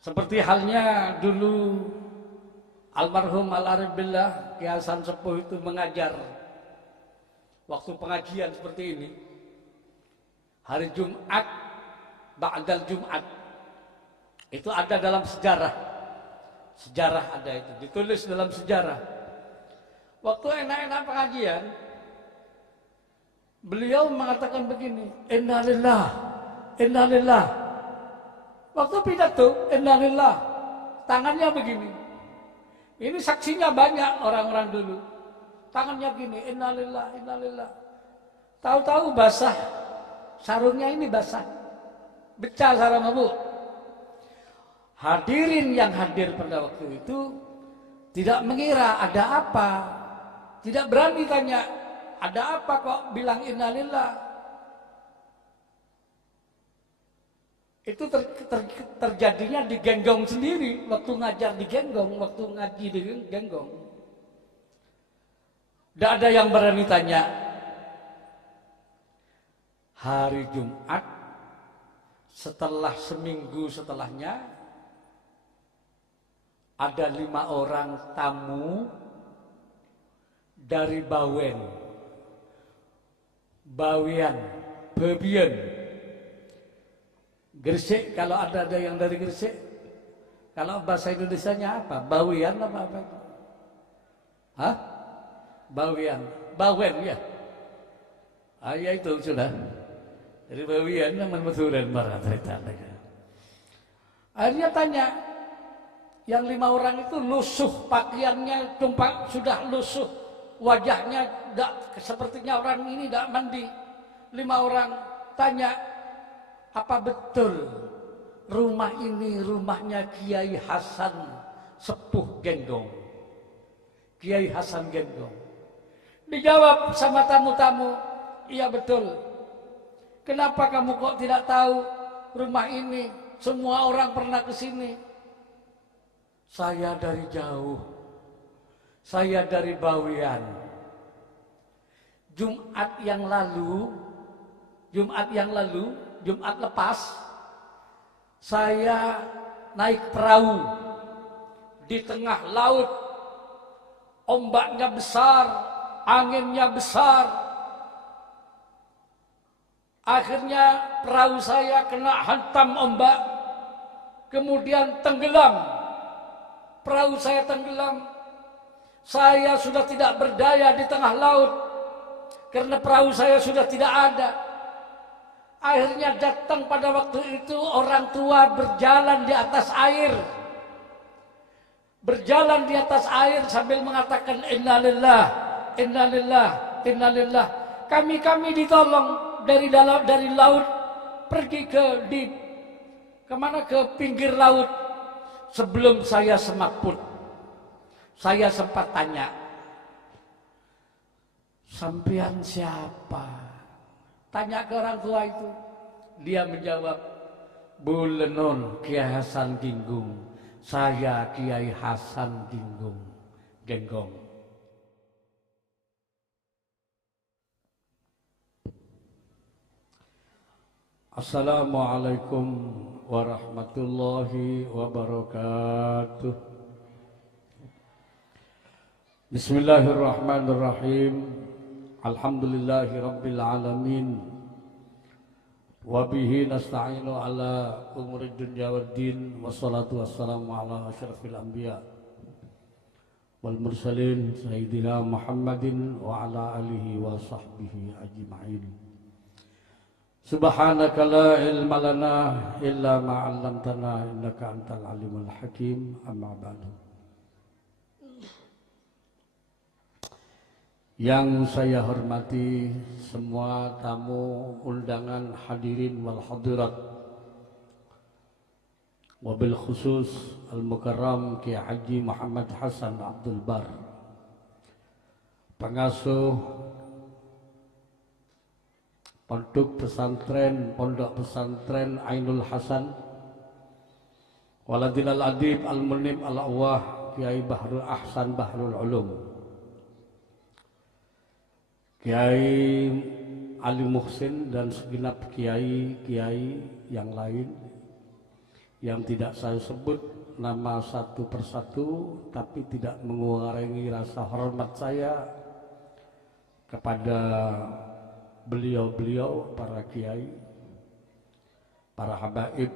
Seperti halnya dulu almarhum Al-Arif Billah Kiai Hasan Sepuh itu mengajar waktu pengajian seperti ini, hari Jumat, ba'dal Jumat, itu ada dalam sejarah ada itu, ditulis dalam sejarah. Waktu enak-enak pengajian, beliau mengatakan begini, innalillah, innalillah. Waktu pidato, innalillah, tangannya begini. Ini saksinya banyak orang-orang dulu. Tangannya gini, innalillah, innalillah. Tahu-tahu basah, sarungnya ini basah. Becah sarung Abu. Hadirin yang hadir pada waktu itu tidak mengira ada apa. Tidak berani tanya, ada apa kok bilang innalillah. Itu terjadinya di Genggong sendiri, waktu ngajar di Genggong, waktu ngaji di Genggong. Tidak ada yang berani tanya. Hari Jumat, setelah seminggu setelahnya, ada 5 orang tamu dari Bawen, Bebian, Gresik. Kalau ada yang dari Gresik, kalau bahasa Indonesianya apa? Bawian apa? Hah? Bawen ya. Ya itu sudah. Jadi Bawian namanya Maturan marah cerita. Akhirnya tanya, yang 5 orang itu lusuh pakaiannya, tumpak sudah lusuh, wajahnya sepertinya orang ini tidak mandi. 5 orang tanya, apa betul rumah ini rumahnya Kiai Hasan Sepuh Genggong? Kiai Hasan Genggong. Dijawab sama tamu-tamu, iya betul. Kenapa kamu kok tidak tahu rumah ini? Semua orang pernah ke sini. Saya dari jauh. Saya dari Bawian. Jumat lepas, saya naik perahu di tengah laut, ombaknya besar, anginnya besar. Akhirnya perahu saya kena hantam ombak, kemudian tenggelam. Perahu saya tenggelam. Saya sudah tidak berdaya di tengah laut, karena perahu saya sudah tidak ada. Akhirnya datang pada waktu itu orang tua berjalan di atas air. Berjalan di atas air sambil mengatakan innalillah, innalillah, innalillah. Kami ditolong dari laut pergi ke pinggir laut. Sebelum saya semaput, saya sempat tanya, sampean siapa? Tanya ke orang tua itu. Dia menjawab, Bulenon Kiai Hasan Ginggung. Saya Kiai Hasan Genggong. Assalamualaikum warahmatullahi wabarakatuh. Bismillahirrahmanirrahim. Alhamdulillahi rabbil alamin. Wabihi nasta'inu ala umuri dunya waddin. Wassalatu wassalamu ala asyrafil anbiya wal mursalin sayyidina Muhammadin wa ala alihi wa sahbihi ajma'in. Subhanaka la ilma lana illa ma 'allamtana innaka antal alimul hakim. Amma ba'du. Yang saya hormati semua tamu undangan hadirin wal hadirat, wabil khusus Al-Mukarram Kiai Haji Muhammad Hasan Abdul Bar, pengasuh Pondok Pesantren Ainul Hasan, Waladil Al-Adib Al-Munib Al-Awwah Kiai Bahrul Ahsan Bahrul Ulum, Kiai Ali Muhsin dan segenap kiai-kiai yang lain yang tidak saya sebut nama satu persatu, tapi tidak mengurangi rasa hormat saya kepada beliau-beliau, para kiai, para habaib,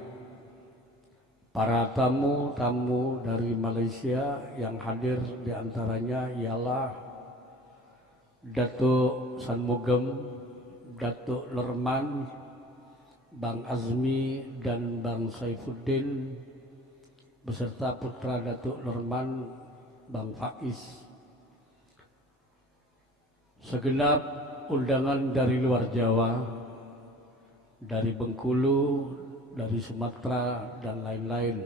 para tamu-tamu dari Malaysia yang hadir, diantaranya ialah Datuk Sanmugem, Datuk Lerman, Bang Azmi dan Bang Saifuddin beserta putra Datuk Lerman, Bang Faiz. Segenap undangan dari luar Jawa, dari Bengkulu, dari Sumatera dan lain-lain.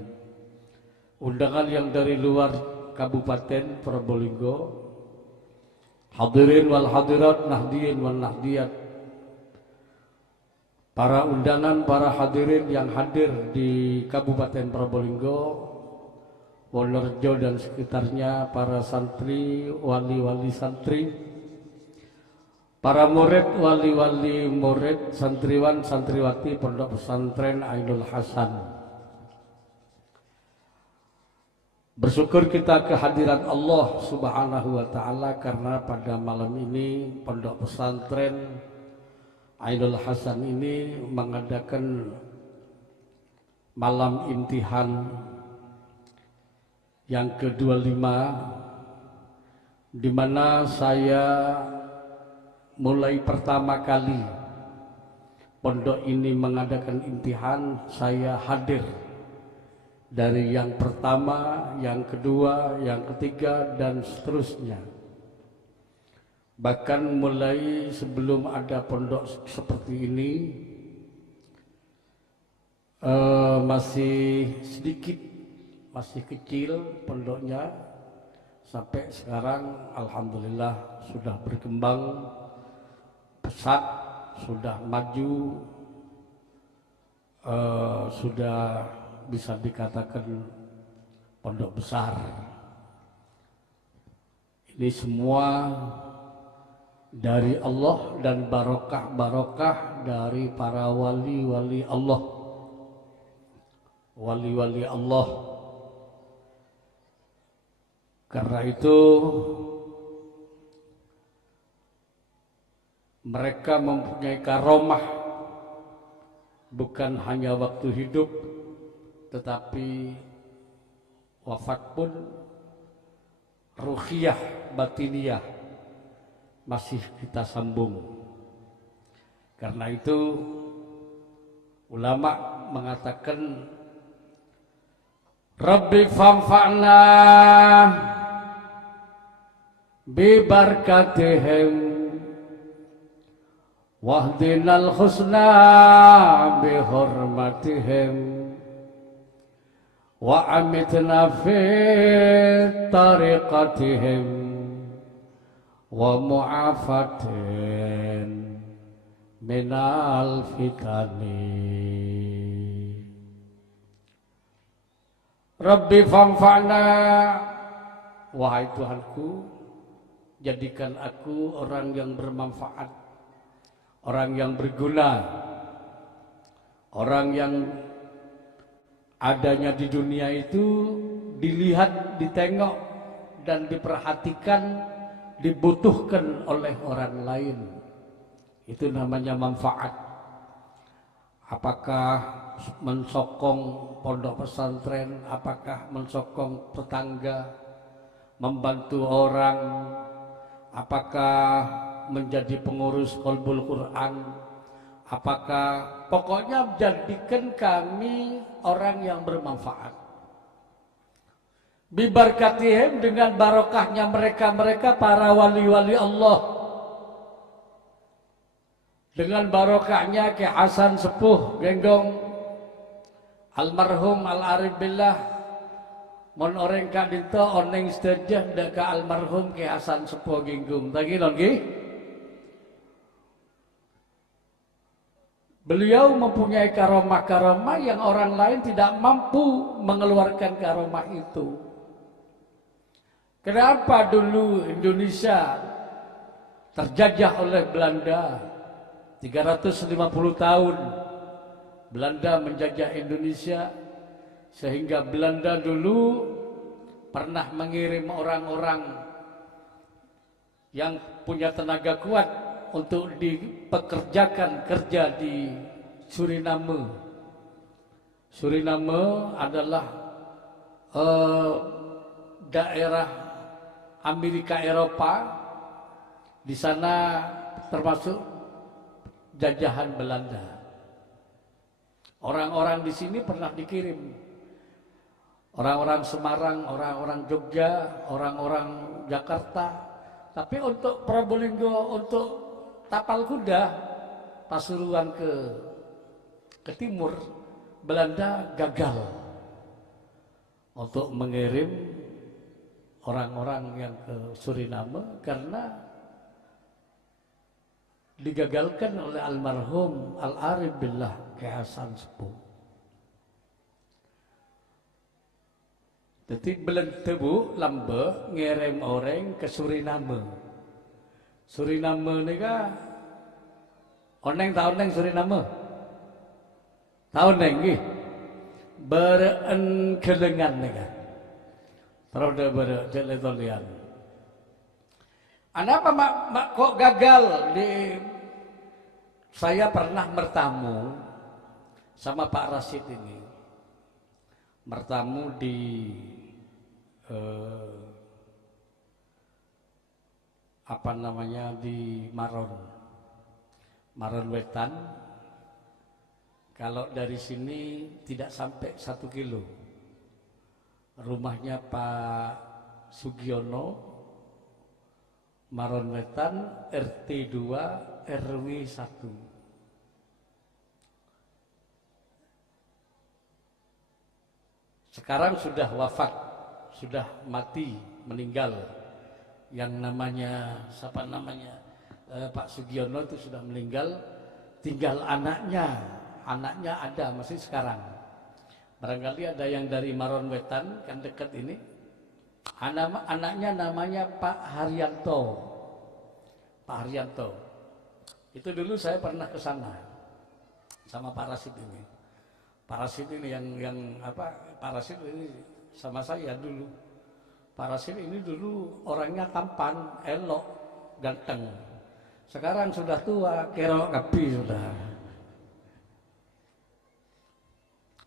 Undangan yang dari luar Kabupaten Probolinggo, hadirin wal hadirat, nahdiyin wal nahdiyat. Para undangan, para hadirin yang hadir di Kabupaten Probolinggo, Wonorejo dan sekitarnya, para santri, wali-wali santri, para murid, wali-wali murid, santriwan, santriwati Pondok Pesantren Ainul Hasan. Bersyukur kita kehadiran Allah Subhanahu wa Ta'ala karena pada malam ini Pondok Pesantren Ainul Hasan ini mengadakan malam imtihan yang ke-25, di mana saya mulai pertama kali pondok ini mengadakan imtihan, saya hadir dari yang pertama, yang kedua, yang ketiga dan seterusnya. Bahkan mulai sebelum ada pondok seperti ini, masih sedikit, masih kecil pondoknya. Sampai sekarang alhamdulillah sudah berkembang pesat, sudah maju, sudah bisa dikatakan pondok besar. Ini semua dari Allah dan barokah-barokah dari para wali-wali Allah. Wali-wali Allah. Karena itu mereka mempunyai karomah bukan hanya waktu hidup, tetapi wafat pun ruhiyah batiniyah masih kita sambung. Karena itu ulama mengatakan Rabbi famfa'na bi barakatihim wahdinal husna bi hurmatihim wa amitna fi tariqatihim wa mu'afatin minal fitani. Rabbi famfa'na, wahai Tuhanku, jadikan aku orang yang bermanfaat, orang yang berguna, orang yang adanya di dunia itu dilihat, ditengok dan diperhatikan, dibutuhkan oleh orang lain. Itu namanya manfaat. Apakah mensokong pondok pesantren, apakah mensokong tetangga, membantu orang, apakah menjadi pengurus Qalbul Quran, apakah pokoknya jadikan kami orang yang bermanfaat. Bibarkatihim, dengan barokahnya mereka-mereka para wali-wali Allah, dengan barokahnya Ki Hasan Sepuh Genggong, almarhum al-arif billah, mon orang kadito oneng sedejah deka almarhum Ki Hasan Sepuh Genggong. Tagi nonggi. Beliau mempunyai karomah-karomah yang orang lain tidak mampu mengeluarkan karomah itu. Kenapa dulu Indonesia terjajah oleh Belanda? 350 tahun Belanda menjajah Indonesia. Sehingga Belanda dulu pernah mengirim orang-orang yang punya tenaga kuat untuk dipekerjakan kerja di Suriname. Suriname adalah daerah Amerika Eropa. Di sana termasuk jajahan Belanda. Orang-orang di sini pernah dikirim. Orang-orang Semarang, orang-orang Jogja, orang-orang Jakarta. Tapi untuk Probolinggo, untuk tapal kuda, Pasuruan ke timur, Belanda gagal untuk mengirim orang-orang yang ke Suriname karena digagalkan oleh almarhum Al-Arif Billah Kyai Hasan Sepuh. Jadi Belanda bu lambe ngirim orang ke Suriname. Suriname ni ka oneng tahun neng Suriname. Tahun neng gih beren kelengan ni ka. Terus dah berjalan-jalan. Kenapa mak kok gagal di? Saya pernah bertamu sama Pak Rasid ini. Bertamu di apa namanya di Maron Wetan. Kalau dari sini tidak sampai 1 kilo. Rumahnya Pak Sugiono, Maron Wetan, RT 2 RW 1. Sekarang sudah wafat, sudah mati, meninggal. Yang namanya, siapa namanya, Pak Sugiono itu sudah meninggal. Tinggal anaknya ada masih sekarang. Barangkali ada yang dari Maron Wetan, kan dekat ini. Anaknya namanya Pak Haryanto. Pak Haryanto. Itu dulu saya pernah ke sana sama Pak Rasid ini. Pak Rasid ini Pak Rasid ini sama saya dulu. Pak Rasid ini dulu orangnya tampan, elok, ganteng. Sekarang sudah tua, kerok kapi sudah.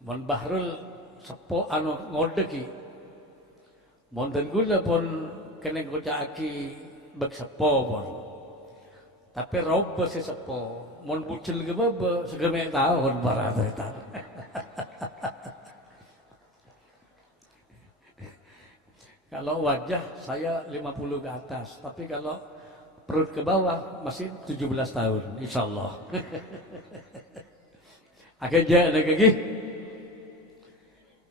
Mon Bahrul sepo ngodeki. Mon den gula pun kene kocaki bek sepo pun. Tapi rob si sepo. Mon bucil ke bebe segemek tahun para cerita. Kalau wajah saya 50 ke atas, tapi kalau perut ke bawah masih 17 tahun, insya Allah. Akhirnya lagi.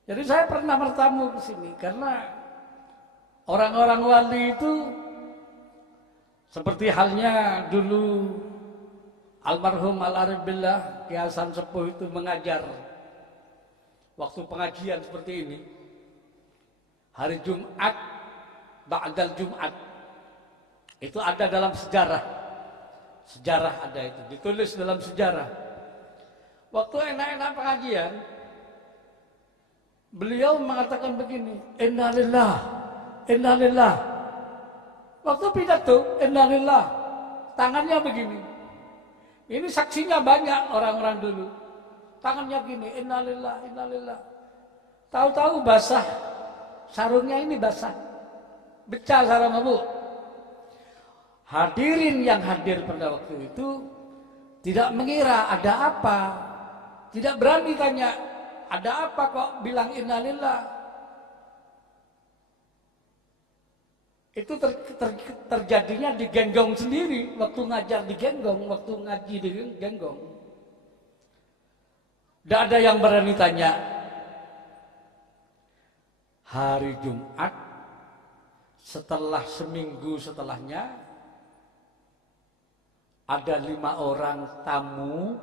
Jadi saya pernah bertamu ke sini karena orang-orang wali itu seperti halnya dulu almarhum Al-Arif Billah Kyai Hasan Sepuh itu mengajar waktu pengajian seperti ini. Hari Jumat, ba'dal Jumat. Itu ada dalam sejarah. Sejarah ada itu, ditulis dalam sejarah. Waktu enak-enak pengajian, beliau mengatakan begini, innalillah, innalillah. Waktu pidato, innalillah, tangannya begini. Ini saksinya banyak orang-orang dulu. Tangannya gini, innalillah, innalillah. Tahu-tahu basah. Sarungnya ini basah, becah sarung abu. Hadirin yang hadir pada waktu itu tidak mengira ada apa, tidak berani tanya ada apa kok bilang innalillah. Itu terjadinya di Genggong sendiri, waktu ngajar di Genggong, waktu ngaji di Genggong. Tidak ada yang berani tanya. Hari Jumat, setelah seminggu setelahnya, ada 5 orang tamu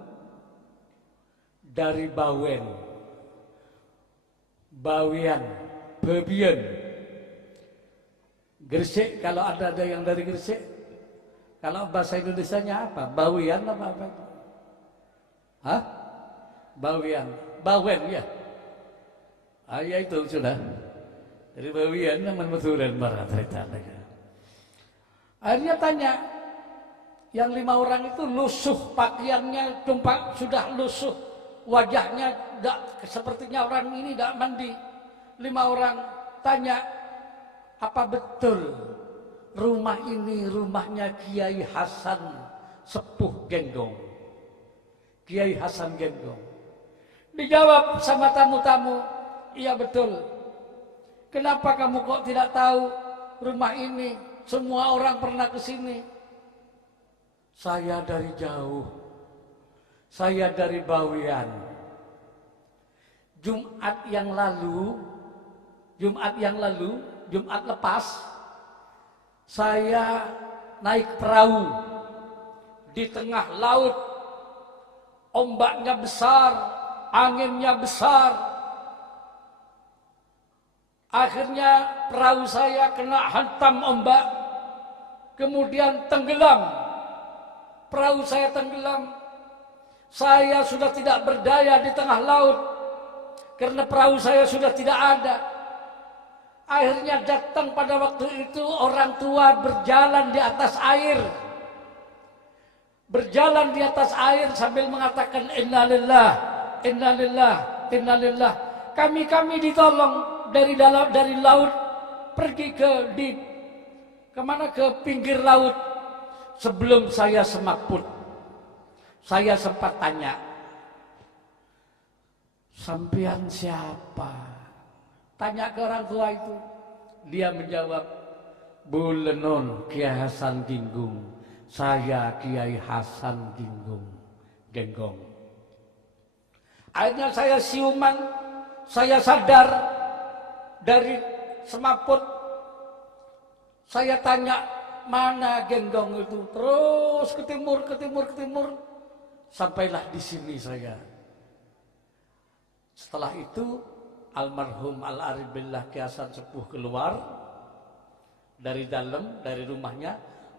dari Bawen, Bawian, Bebian, Gresik. Kalau ada yang dari Gresik, kalau bahasa Indonesianya apa? Bawian apa? Hah? Bawian, Bawen ya. Ya itu sudah. Dari bawian naman maturan barat cerita. Akhirnya tanya, yang 5 orang itu lusuh pakaiannya, sudah lusuh, wajahnya sepertinya orang ini tidak mandi. 5 orang tanya, apa betul rumah ini rumahnya Kiai Hasan Sepuh Genggong? Kiai Hasan Genggong. Dijawab sama tamu-tamu, iya betul. Kenapa kamu kok tidak tahu rumah ini? Semua orang pernah ke sini. Saya dari jauh. Saya dari Bawean. Jumat Jumat lepas, saya naik perahu di tengah laut. Ombaknya besar, anginnya besar. Akhirnya perahu saya kena hantam ombak, kemudian tenggelam. Perahu saya tenggelam. Saya sudah tidak berdaya di tengah laut karena perahu saya sudah tidak ada. Akhirnya datang pada waktu itu orang tua berjalan di atas air. Berjalan di atas air sambil mengatakan innalillah, innalillah, innalillah. Kami ditolong dari laut pergi kemana, ke pinggir laut. Sebelum saya semaput, saya sempat tanya, sampean siapa? Tanya ke orang tua itu. Dia menjawab, Bulenon Kiai Hasan Ginggung. Saya Kiai Hasan Genggong. Akhirnya saya siuman, saya sadar dari semaput. Saya tanya, mana Genggong itu? Terus ke timur. Sampailah di sini saya. Setelah itu almarhum Al-Arif Billah Kiai Hasan Sepuh keluar dari dalam, dari rumahnya.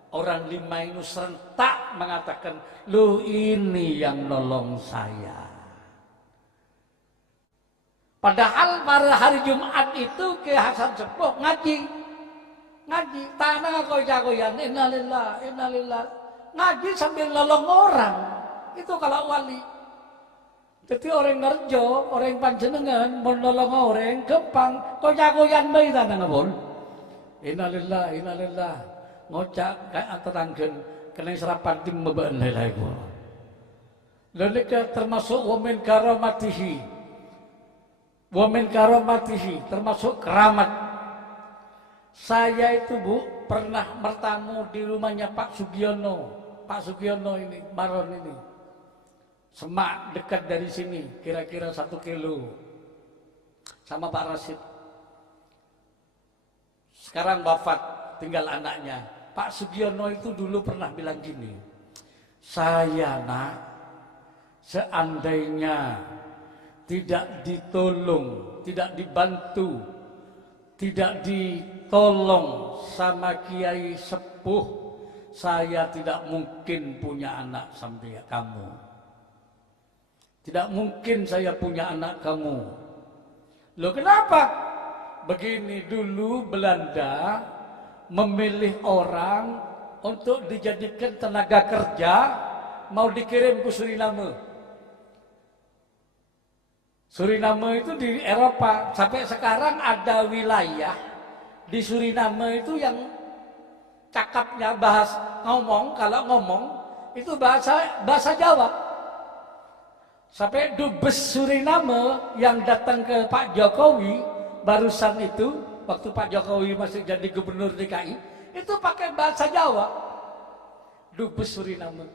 Orang 5 itu serentak mengatakan, lu ini yang nolong saya. Padahal pada hari Jumat itu Kiai Hasan Sepuh ngaji, tanah koyak-koyak, innalillah, innalillah. Ngaji sambil nolong orang. Itu kalau wali. Jadi orang ngerjo, orang panjenengan menolong orang gampang, koyak-koyak bae tanah ngapun. Innalillah, innalillah. Ngocak kayak teranggen kena serapan tim mebaan lelai gua. Lalu termasuk wamin karomatihi, termasuk keramat. Saya itu Bu pernah bertamu di rumahnya Pak Sugiono ini, Maron ini. Semak dekat dari sini, kira-kira 1 kilo. Sama Pak Rasid. Sekarang wafat, tinggal anaknya. Pak Sugiono itu dulu pernah bilang gini, saya nak, seandainya tidak ditolong, tidak dibantu, tidak ditolong sama Kiai Sepuh, saya tidak mungkin punya anak sampai kamu. Tidak mungkin saya punya anak kamu. Loh kenapa? Begini, dulu Belanda memilih orang untuk dijadikan tenaga kerja, mau dikirim ke Suriname. Suriname itu di Eropa. Sampai sekarang ada wilayah di Suriname itu yang cakapnya kalau ngomong itu bahasa Jawa. Sampai dubes Suriname yang datang ke Pak Jokowi barusan itu, waktu Pak Jokowi masih jadi gubernur DKI, itu pakai bahasa Jawa. Dubes Suriname.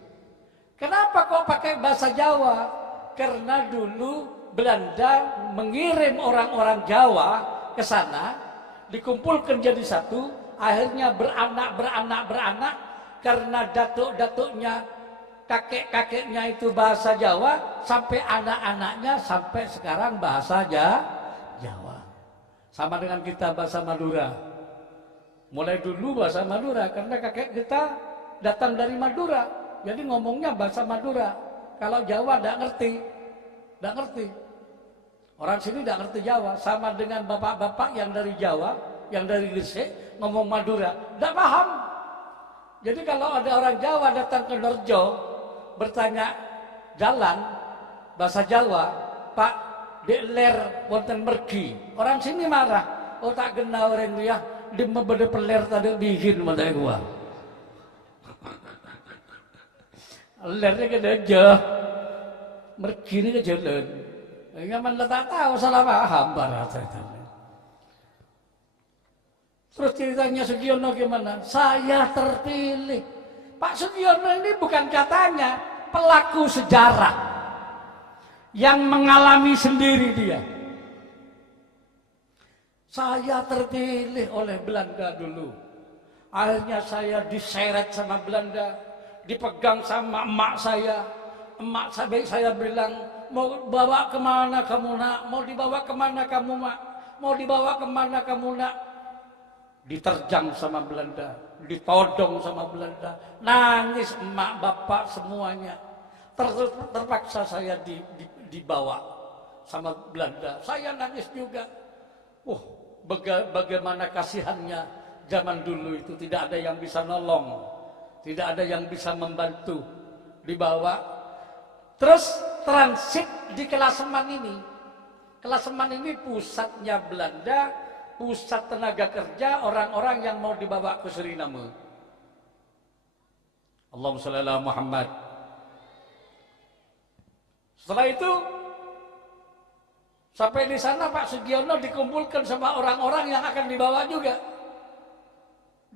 Kenapa kok pakai bahasa Jawa? Karena dulu Belanda mengirim orang-orang Jawa ke sana, dikumpulkan jadi satu, akhirnya beranak, karena datuk-datuknya, kakek-kakeknya itu bahasa Jawa, sampai anak-anaknya sampai sekarang bahasa Jawa. Sama dengan kita bahasa Madura. Mulai dulu bahasa Madura, karena kakek kita datang dari Madura, jadi ngomongnya bahasa Madura. Kalau Jawa tidak ngerti. Orang sini tidak ngerti Jawa, sama dengan bapak-bapak yang dari Jawa, yang dari Gresik, ngomong Madura, tidak paham. Jadi kalau ada orang Jawa datang ke Norjo, bertanya jalan, bahasa Jawa, Pak, dek ler, wonten mergi. Orang sini marah, oh tak kena orang dia, di membeda peler tadi bikin mata gua. Lernya ke aja, mergi ini ke jalan. Nyaman tak tahu, salah paham bahasa itu. Terus ceritanya Sugiono gimana? Saya terpilih. Pak Sugiono ini bukan katanya, pelaku sejarah yang mengalami sendiri dia. Saya terpilih oleh Belanda dulu. Akhirnya saya diseret sama Belanda, dipegang sama emak saya. Emak saya bilang, mau bawa kemana kamu nak? Mau dibawa kemana kamu mak? Mau dibawa kemana kamu nak? Diterjang sama Belanda, ditodong sama Belanda, nangis emak bapak semuanya. Terpaksa saya dibawa sama Belanda. Saya nangis juga. Bagaimana kasihannya zaman dulu itu, tidak ada yang bisa nolong, tidak ada yang bisa membantu. Dibawa, terus transit di Kelaseman ini. Kelaseman ini pusatnya Belanda, pusat tenaga kerja orang-orang yang mau dibawa ke Suriname. Allahumma shalli ala Muhammad. Setelah itu sampai di sana Pak Sugiono dikumpulkan sama orang-orang yang akan dibawa juga.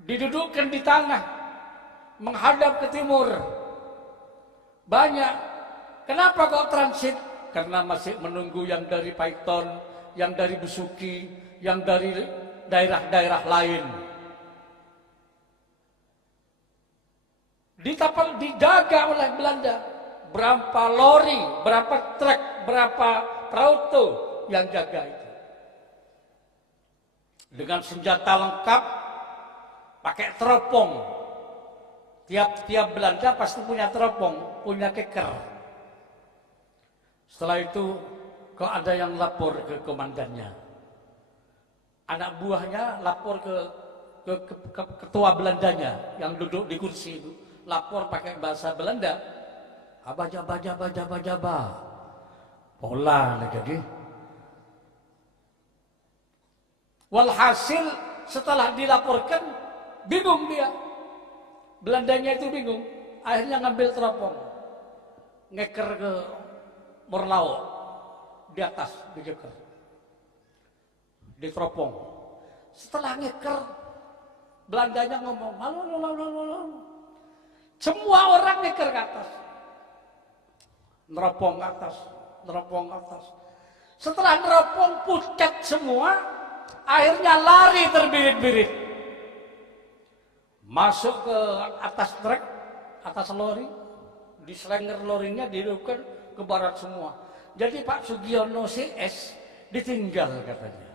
Didudukkan di tanah, menghadap ke timur. Banyak. Kenapa kok transit? Karena masih menunggu yang dari Paiton, yang dari Besuki, yang dari daerah-daerah lain. Dijaga oleh Belanda. Berapa lori, berapa truk, berapa perahu yang jaga itu. Dengan senjata lengkap, pakai teropong. Tiap Belanda pasti punya teropong, punya keker. Setelah itu, kok ada yang lapor ke komandannya. Anak buahnya lapor ke ketua Belandanya yang duduk di kursi itu. Lapor pakai bahasa Belanda. Abajaba. Pola lagi. Walhasil setelah dilaporkan, bingung dia. Belandanya itu bingung. Akhirnya ngambil teropong. Ngeker ke Morlao. Di atas, dijeker. Diteropong. Setelah ngeker, Belandanya ngomong, halo. Semua orang ngeker ke atas. Neropong atas. Setelah neropong pucat semua, akhirnya lari terbirit-birit. Masuk ke atas truk, atas lori, diselenger lorinya dihidupkan ke barat semua. Jadi Pak Sugiono CS ditinggal katanya.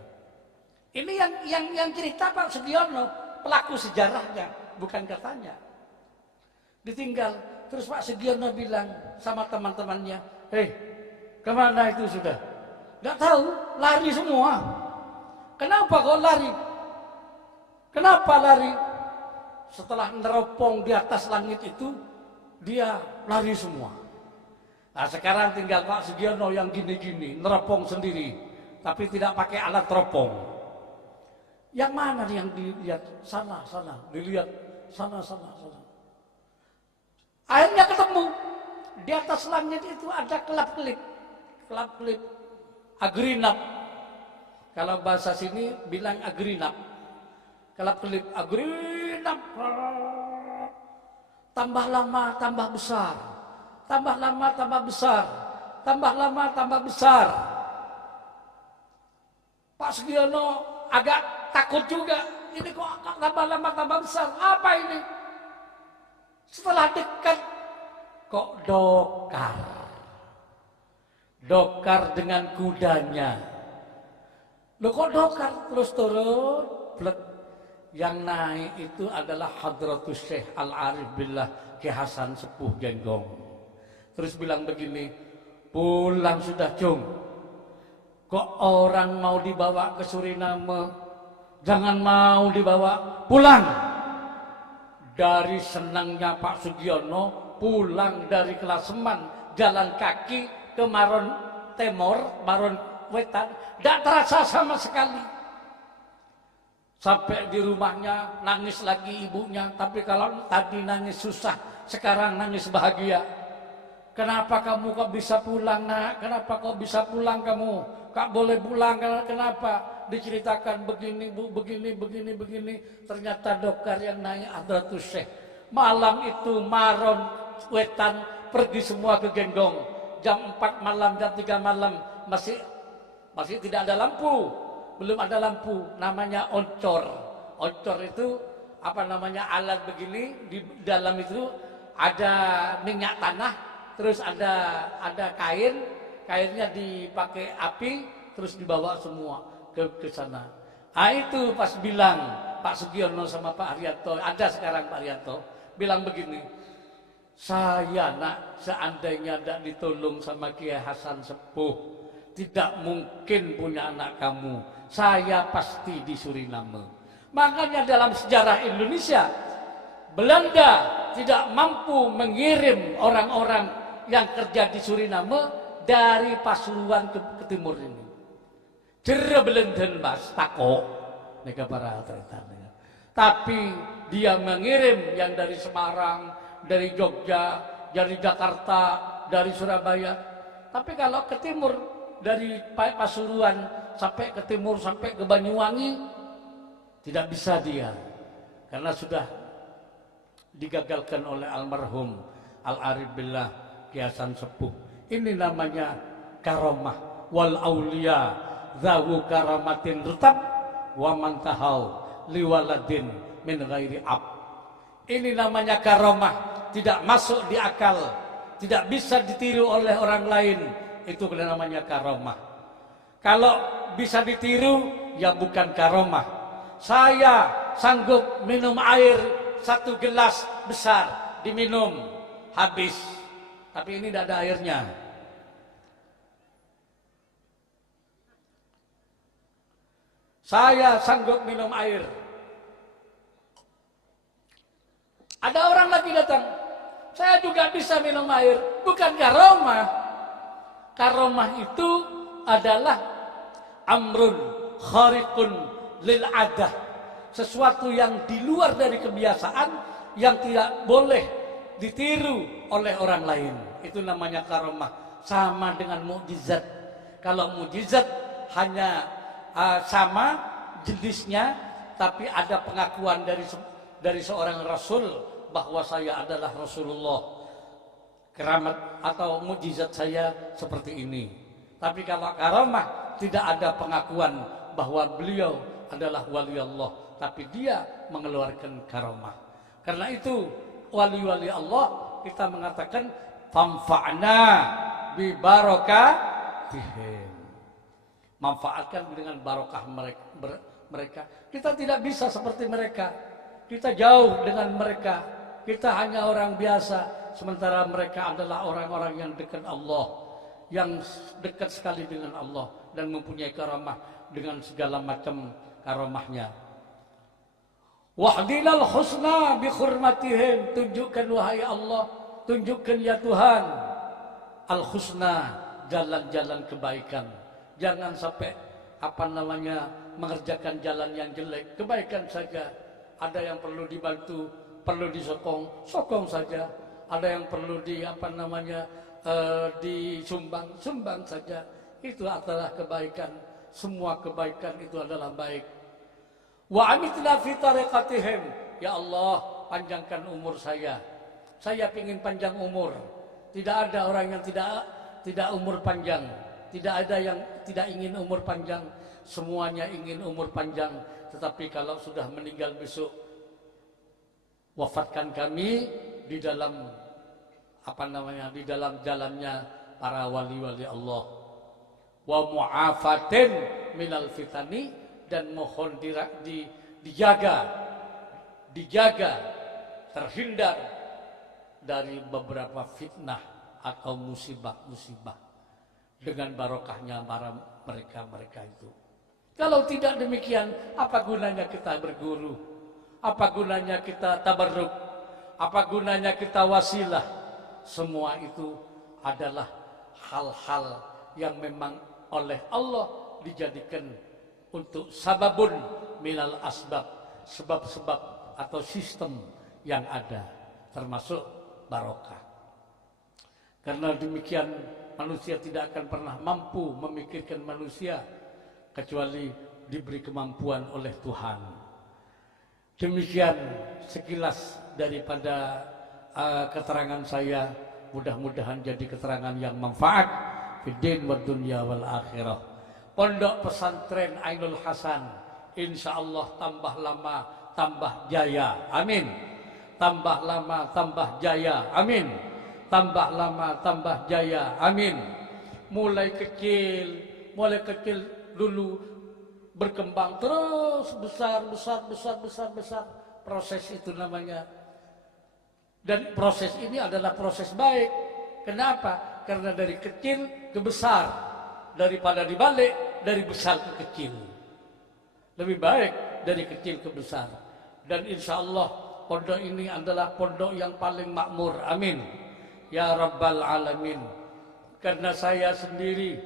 Ini yang cerita Pak Sugiono, pelaku sejarahnya, bukan katanya. Ditinggal. Terus Pak Sugiono bilang sama teman-temannya, hei, kemana itu sudah? Gak tahu, lari semua. Kenapa kok lari? Kenapa lari? Setelah neropong di atas langit itu, dia lari semua. Nah sekarang tinggal Pak Sugiono yang gini-gini, neropong sendiri, tapi tidak pakai alat teropong. Yang mana yang dilihat? Sana, dilihat sana. Akhirnya ketemu. Di atas langit itu ada kelap-kelip agrinap. Kalau bahasa sini bilang agrinap. Kelap-kelip agrinap. Tambah lama tambah besar. Tambah lama tambah besar. Tambah lama tambah besar. Pak Sugiono agak takut juga. Ini kok tambah lama tambah besar. Apa ini? Setelah dekat, kok dokar dengan kudanya. Loh kok dokar terus turun? Blek. Yang naik itu adalah Hadratus Syekh Al-Arif Billah Ki Hasan Sepuh Genggong. Terus bilang begini, pulang sudah Cung. Kok orang mau dibawa ke Suriname, jangan mau dibawa pulang. Dari senangnya Pak Sugiono pulang dari Klaseman jalan kaki ke Maron Timur, Maron Wetan, tidak terasa sama sekali. Sampai di rumahnya nangis lagi ibunya, tapi kalau tadi nangis susah, sekarang nangis bahagia. Kenapa kamu kok bisa pulang, nak? Kenapa kok bisa pulang kamu? Kak boleh pulang, kenapa? Diceritakan begini, bu, begini. Ternyata dokter yang naik Hadratus Syekh. Malam itu Maron Wetan pergi semua ke Genggong. Jam 4 malam, jam 3 malam masih tidak ada lampu. Belum ada lampu, namanya oncor. Oncor itu apa namanya, alat begini, di dalam itu ada minyak tanah. Terus ada kainnya dipakai api, terus dibawa semua ke sana. Itu pas bilang Pak Sugiono sama Pak Haryanto, ada sekarang Pak Haryanto, bilang begini, saya nak seandainya tidak ditolong sama Kiai Hasan Sepuh, tidak mungkin punya anak kamu. Saya pasti di Suriname. Makanya dalam sejarah Indonesia, Belanda tidak mampu mengirim orang-orang yang kerja di Suriname dari Pasuruan ke timur ini. Jere Belenden Mas tako nega para atletan. Tapi dia mengirim yang dari Semarang, dari Jogja, dari Jakarta, dari Surabaya. Tapi kalau ke timur, dari Pasuruan sampai ke timur, sampai ke Banyuwangi, tidak bisa dia, karena sudah digagalkan oleh almarhum Al-Arif Billah Kiai Hasan Sepuh. Ini namanya karomah. Wal aulia zawu karamatin rutab wa man tahau liwaladin min ghairi ab. Ini namanya karomah, tidak masuk di akal, tidak bisa ditiru oleh orang lain. Itu namanya karomah. Kalau bisa ditiru, ya bukan karomah. Saya sanggup minum air 1 gelas besar, diminum habis, tapi ini tidak ada airnya. Saya sanggup minum air. Ada orang lagi datang, saya juga bisa minum air. Bukan karomah. Karomah itu adalah amrun khariqun lil adah, sesuatu yang di luar dari kebiasaan, yang tidak boleh ditiru oleh orang lain. Itu namanya karomah. Sama dengan mukjizat. Kalau mukjizat hanya sama jenisnya, tapi ada pengakuan dari seorang rasul bahwa saya adalah Rasulullah, keramat atau mukjizat saya seperti ini. Tapi kalau karomah tidak ada pengakuan bahwa beliau adalah wali Allah, tapi dia mengeluarkan karomah. Karena itu wali-wali Allah kita mengatakan famfa'na bi barakatihim. Manfaatkan dengan barokah mereka. Kita tidak bisa seperti mereka. Kita jauh dengan mereka. Kita hanya orang biasa. Sementara mereka adalah orang-orang yang dekat Allah, yang dekat sekali dengan Allah dan mempunyai karamah dengan segala macam karamahnya. Wahdinal husna bi hurmatihim. Tunjukkan wahai Allah, tunjukkan ya Tuhan al-husna, jalan-jalan kebaikan. Jangan sampai mengerjakan jalan yang jelek. Kebaikan saja. Ada yang perlu dibantu, perlu disokong, sokong saja. Ada yang perlu disumbang saja. Itu adalah kebaikan. Semua kebaikan itu adalah baik. Wa amitna fi tariqatihim. Ya Allah, panjangkan umur saya. Saya ingin panjang umur. Tidak ada orang yang tidak umur panjang. Tidak ada yang tidak ingin umur panjang. Semuanya ingin umur panjang. Tetapi kalau sudah meninggal besok, wafatkan kami di dalam di dalam jalannya para wali-wali Allah. Wa mu'afatin minal fitani, dan mohon dijaga, terhindar dari beberapa fitnah atau musibah-musibah. dengan barokahnya mereka itu. Kalau tidak demikian, apa gunanya kita berguru? Apa gunanya kita tabarruk? Apa gunanya kita wasilah? Semua itu adalah hal-hal yang memang oleh Allah dijadikan untuk sababun minal asbab, sebab-sebab atau sistem yang ada, termasuk barokah. Karena demikian manusia tidak akan pernah mampu memikirkan manusia kecuali diberi kemampuan oleh Tuhan. Demikian sekilas daripada keterangan saya. Mudah-mudahan jadi keterangan yang manfaat fiddin wa dunya wal akhirah. Pondok Pesantren Ainul Hasan insya Allah tambah lama tambah jaya, amin. Tambah lama tambah jaya, amin. Tambah lama tambah jaya, amin. Mulai kecil dulu berkembang terus besar. Proses itu namanya. Dan proses ini adalah proses baik. Kenapa? Karena dari kecil ke besar, daripada dibalik dari besar ke kecil. Lebih baik dari kecil ke besar. Dan insya Allah pondok ini adalah pondok yang paling makmur, amin. Ya Rabbal Alamin. Karena saya sendiri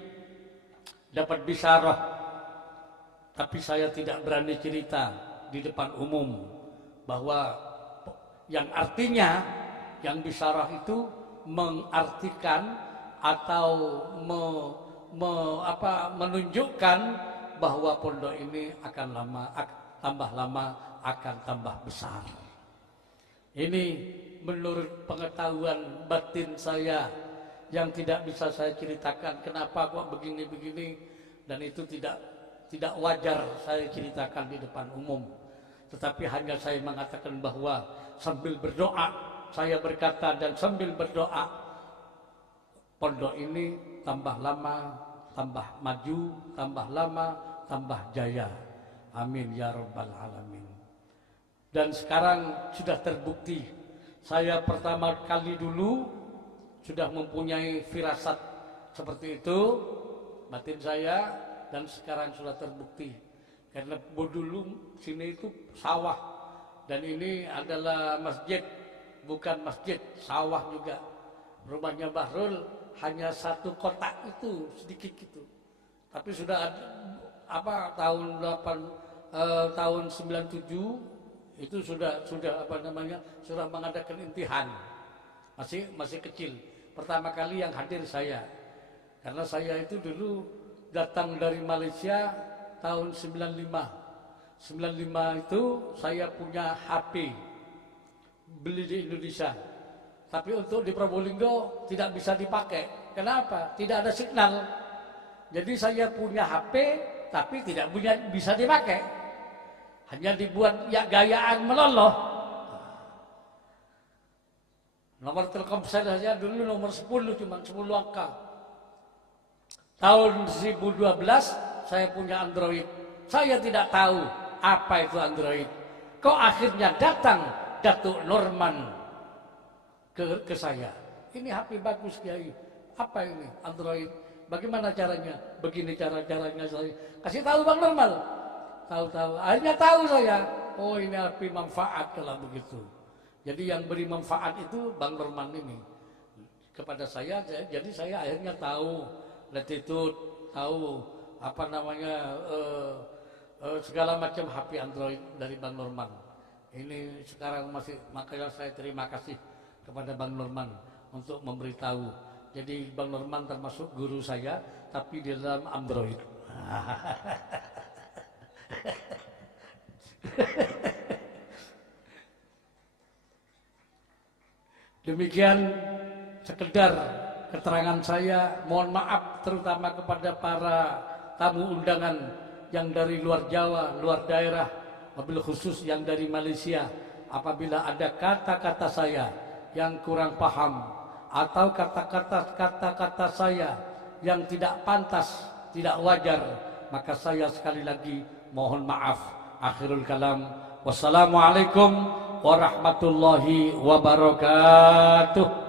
dapat bisyarah, tapi saya tidak berani cerita di depan umum bahwa yang artinya yang bisyarah itu mengartikan atau menunjukkan bahwa pondok ini akan tambah lama akan tambah besar. Ini menurut pengetahuan batin saya yang tidak bisa saya ceritakan kenapa kok begini-begini, dan itu tidak wajar saya ceritakan di depan umum. Tetapi hanya saya mengatakan bahwa sambil berdoa, saya berkata dan sambil berdoa, pondok ini tambah lama, tambah maju, tambah lama, tambah jaya. Amin ya Rabbal Alamin. Dan sekarang sudah terbukti, saya pertama kali dulu sudah mempunyai firasat seperti itu, batin saya, dan sekarang sudah terbukti. Karena dulu sini itu sawah, dan ini adalah masjid, bukan masjid, sawah juga. Rumahnya Bahrul hanya satu kotak itu, sedikit gitu. Tapi sudah tahun 97 itu sudah sudah mengadakan intihan. Masih kecil. Pertama kali yang hadir saya. Karena saya itu dulu datang dari Malaysia tahun 95 itu saya punya HP beli di Indonesia, tapi untuk di Probolinggo tidak bisa dipakai. Kenapa? Tidak ada signal. Jadi saya punya HP tapi tidak bisa dipakai, hanya dibuat ya gayaan meloloh. Nomor Telkomsel saja dulu nomor 10, cuma 10 angka. Tahun 2012 saya punya Android. Saya tidak tahu apa itu Android. Kok akhirnya datang Datuk Norman ke saya. Ini HP bagus Kiai. Apa ini Android? Bagaimana caranya? Begini caranya saya. Kasih tahu Bang Norman. Tahu. Akhirnya tahu saya. Oh ini HP manfaat kalau begitu. Jadi yang beri manfaat itu Bang Norman ini kepada saya. Jadi saya akhirnya tahu latitude, tahu segala macam HP Android dari Bang Norman. Ini sekarang makanya saya terima kasih kepada Bang Norman untuk memberitahu. Jadi Bang Norman termasuk guru saya, tapi di dalam Android. Demikian sekedar keterangan saya. Mohon maaf terutama kepada para tamu undangan yang dari luar Jawa, luar daerah, wabil khusus yang dari Malaysia. Apabila ada kata-kata saya yang kurang paham atau kata-kata saya yang tidak pantas, tidak wajar, maka saya sekali lagi mohon maaf. Akhirul kalam. Wassalamualaikum warahmatullahi wabarakatuh.